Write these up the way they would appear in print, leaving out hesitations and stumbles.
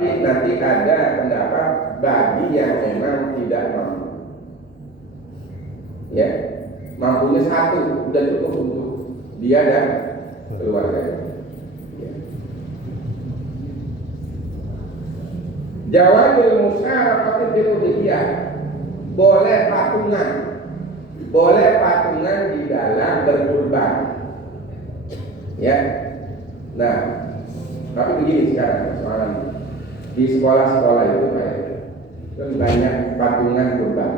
Nanti ada pendapat bagi yang memang tidak mampu, ya, mampunya satu udah cukup untuk dia dan keluarganya. Ya. Jawabul musyarakati bil udhiyah, boleh patungan di dalam berkurban. Ya. Nah, tapi begini sekarang soalan di sekolah-sekolah itu kan banyak patungan kurban.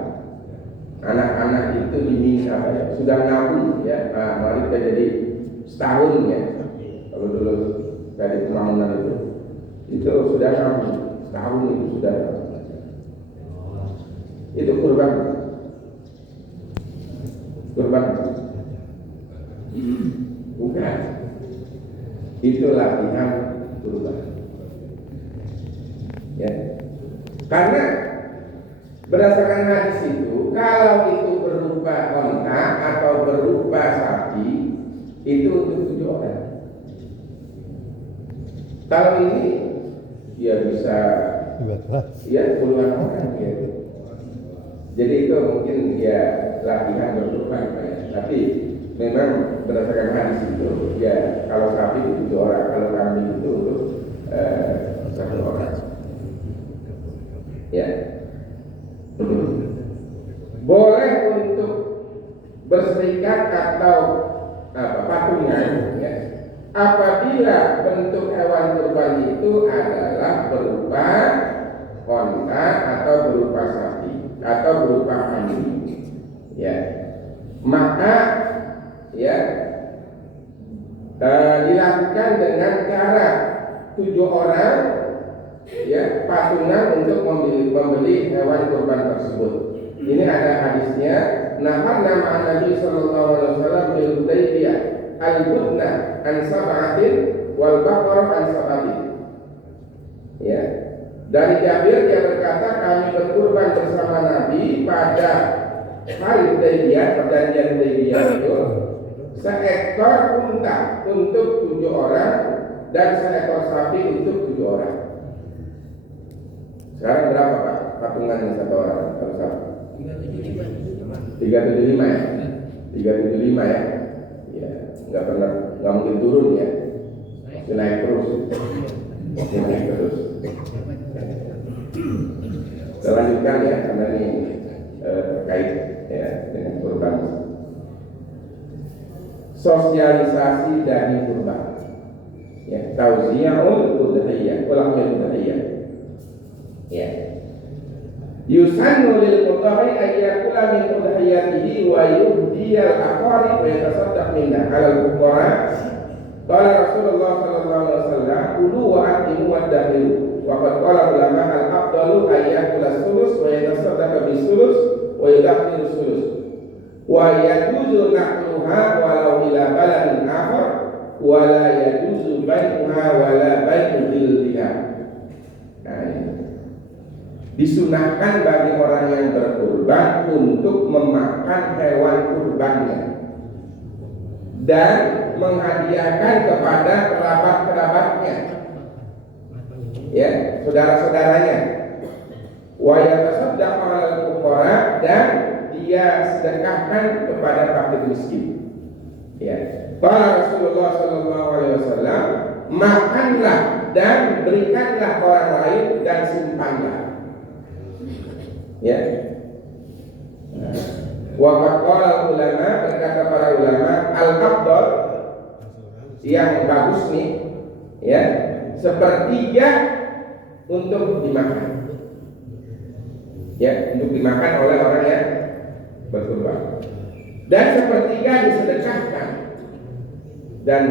Anak-anak itu diminta sudah nabung ya, mari kita jadi setahun ya. Kalau dulu dari pembangunan itu sudah nabung setahun, itu sudah itu kurban bukan, itu latihan kurban. Ya. Karena berdasarkan hadis itu, kalau itu berupa onta atau berupa sapi, itu untuk 7 orang. Kalau ini ya bisa ya puluhan orang ya. Jadi itu mungkin ya latihan berkurban ya. Tapi memang berdasarkan hadis itu ya, kalau sapi itu 7 orang, kalau kambing itu untuk 1 orang. Ya, boleh untuk berserikat atau patungan ya, apabila bentuk hewan kurban itu adalah berupa onta atau berupa sapi atau berupa kambing, ya, maka ya dilakukan dengan cara 7 orang ya patungan untuk membeli hewan kurban tersebut. Ini ada hadisnya. Nama Nabi sallallahu alaihi wasallam bil Hudaybiyah al-budna an sab'atin wal baqarah an sab'atin. Ya. Dari Jabir dia berkata, kami berkurban bersama Nabi pada hari Hudaybiyah, perjanjian Hudaybiyah itu, seekor unta untuk 7 orang dan seekor sapi untuk 7 orang. Sekarang berapa Pak patungan yang 1 orang kalau sapi? 375 ya? 375 ya? Ya, nggak mungkin turun ya, masih naik terus. Kita lanjutkan ya, karena ini terkait ya dengan kurban. Sosialisasi dari kurban, ya, tauzi'ul udhiyah, ulangnya udhiyah. Ya. Yusannu lil mudhahi ayyakula min udhiyatihi wa yuhdiyal aqarib wa yatasaddaq minha 'alal fuqara. Qala Rasulullah sallallahu alaihi wasallam, kulu wa atimu wa dahiru. Wa qad qala ulama al-afdalu ayyakula sulus wa yatasaddaqa bisulus wa yudakhiru sulus. Wa yajuzu naqluha walau ila baladin akhar wa la yajuzu bai'uha wa la bai'u dhilliha. Nah, disunahkan bagi orang yang berkurban untuk memakan hewan kurbannya dan menghadiahkan kepada kerabat-kerabatnya, ya, saudara-saudaranya. Wa yatasaddaq 'alal fuqara, dan dia sedekahkan kepada fakir miskin. Ya. Qala Rasulullah sallallahu alaihi wasallam, makanlah dan berikanlah orang lain dan simpanlah. Ya. Wa qala ulama, berkata para ulama, al-afdal yang bagus nih ya, 1/3 untuk dimakan. Ya, untuk dimakan oleh orang yang berkurban. Dan 1/3 disedekahkan dan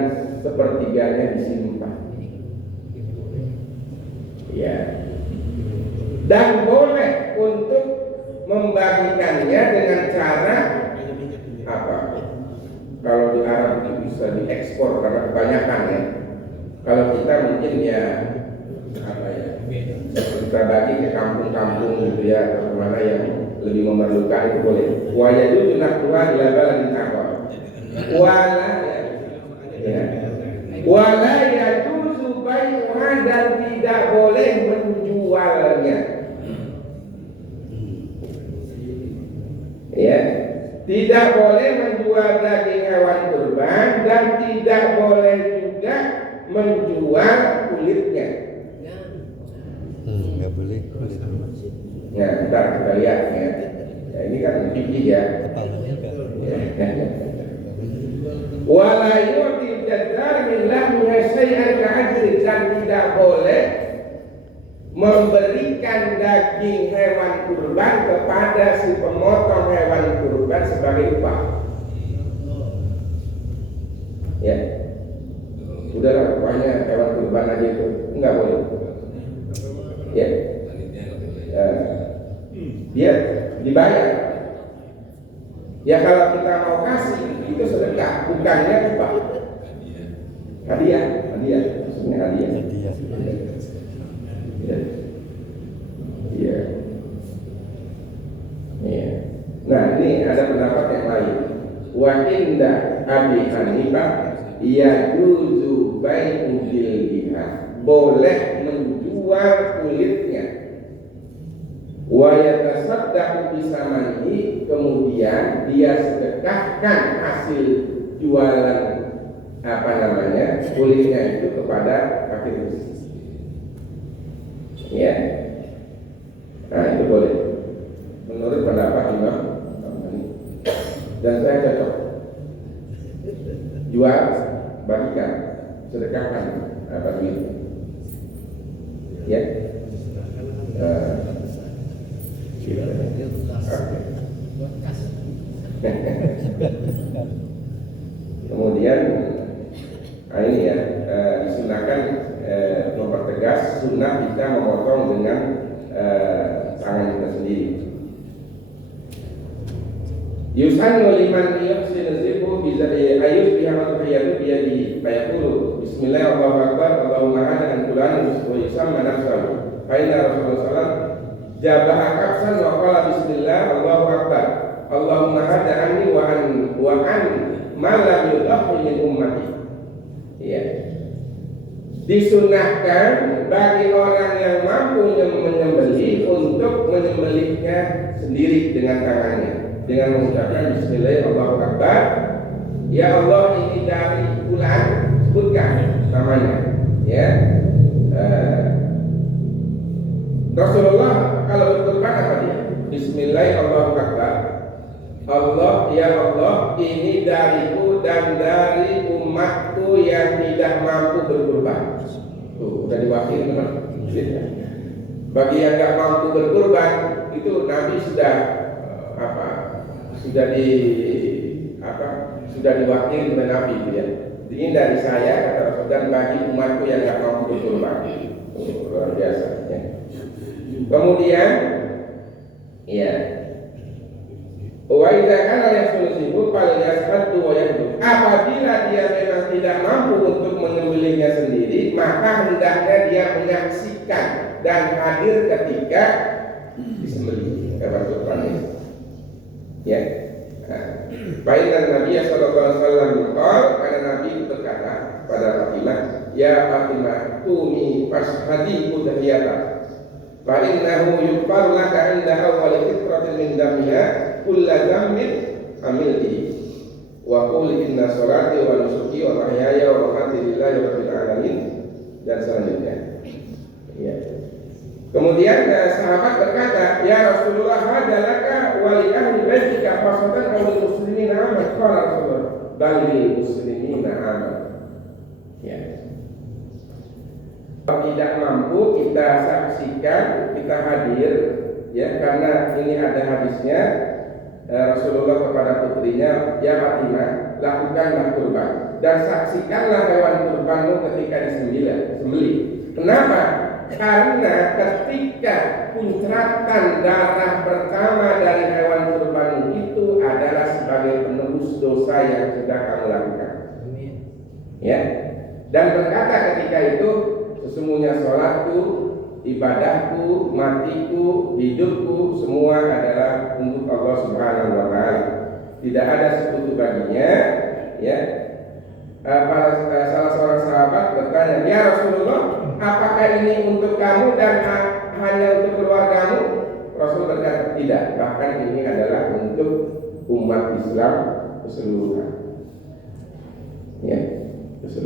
1/3-nya disimpan. Ya. Dan boleh untuk membagikannya dengan cara apa? Kalau di Arab itu bisa diekspor karena kebanyakan ya. Kalau kita mungkin ya apa ya? Kita bagi ke kampung-kampung gitu ya, atau kemana yang lebih memerlukan, itu boleh. Wa yajuzu naqluha ila baladin akhar. Wala yajuzu bai'uha, dan tidak boleh Tidak boleh menjual daging hewan kurban dan tidak boleh juga menjual kulitnya. Nggak boleh kulit. Ya, bentar kita lihat ya. Ya ini kan fikih ya. Kepalanya kan. Wala yu'ti jadar min lahmiha syai'an ka'ajri, dan tidak boleh memberikan daging hewan kurban kepada si pemotong hewan kurban sebagai upah. Ya, udahlah upahnya hewan kurban aja itu enggak boleh. Ya, dia dibayar. Ya kalau kita mau kasih itu sedekah, bukannya upah. Hadiah, maksudnya hadiah. Ya. Iya. Iya. Nah, ini ada pendapat yang lain. Wa inda Abi Hanifah yajuzu bai'u jildiha, boleh menjual kulitnya. Wa yatasaddaqu bisamanihi, kemudian dia sedekahkan hasil jualan kulitnya itu kepada fakir miskin. Ya, nah itu boleh menurut pendapat Imam Syafi'i, dan saya cocok jual, bagikan, sedekahkan duit. Ya, kemudian ini ya, disunahkan mempertegas sunnah kita memotong dengan tangan kita sendiri. Yusannu liman yuhsinu zibu bisa ayus bihamatu hayatu biyadi fayaqulu bismillah Allahu akbar Allahumma hada an fulan wa yusamma nafsahu fa inna Rasulullah sallallahu jabaha kapsan wa qala bismillah Allahu akbar Allahumma hada anni wa an man lam yudhi min ummati. Ya, disunahkan bagi orang yang mampu menyembelih untuk menyembelihnya sendiri dengan tangannya dengan mengucapkan bismillah Allahu akbar. Ya Allah, ini dari fulan, sebutkan namanya. Ya, Rasulullah kalau berkurban apa dia? Bismillah Allahu akbar. Allah, ya Allah, ini dariku dan dari umatku yang tidak mampu berkurban. Tuh, udah diwakili teman. Bagi yang tidak mampu berkurban, itu Nabi sudah sudah diwakili oleh Nabi, ya. Ini dari saya kata Rasul, dan bagi umatku yang tidak mampu berkurban. Luar biasa. Ya. Kemudian, ya. Wa idza kana yasulusibu fal yasfatu wa yaqdu. Apabila dia memang tidak mampu untuk menyembelihnya sendiri, maka hendaknya dia menyaksikan dan hadir ketika disembelih hewan kurban. Ya. Baiklah Nabi sallallahu alaihi wasallam karena Nabi berkata pada Fatimah, ya Fatimah, tumi fashhadi udhiyata. Fa innahu yuqalu laka inda awwali fitratin min damiha kulla dhammin amilti wa qul inna sholati wa nusuki wa mahyaya wa mamati lillahi rabbil alamin, dan selanjutnya. Ya. Kemudian sahabat berkata, ya Rasulullah, hadalaka wa li ahli baitika fasatan awal muslimin amat. Qala Rasulullah, balil muslimin amat. Ya. Kalau tidak mampu kita saksikan, kita hadir, ya, karena ini ada hadisnya. Rasulullah kepada putrinya, ya Fatimah, lakukanlah kurban dan saksikanlah hewan kurbanmu ketika disembelih. Kenapa? Karena ketika puncratan darah pertama dari hewan kurbanmu itu adalah sebagai penebus dosa yang sudah kamu lakukan. Ya. Dan berkata ketika itu, sesungguhnya sholatku, ibadahku, matiku, hidupku, semua adalah untuk Allah Subhanahu wa Ta'ala. Tidak ada sekutu baginya. Ya. Salah seorang sahabat bertanya, ya Rasulullah, apakah ini untuk kamu dan hanya untuk keluargamu? Rasul berkata, tidak, bahkan ini adalah untuk umat Islam keseluruhan. Ya, keseluruhan.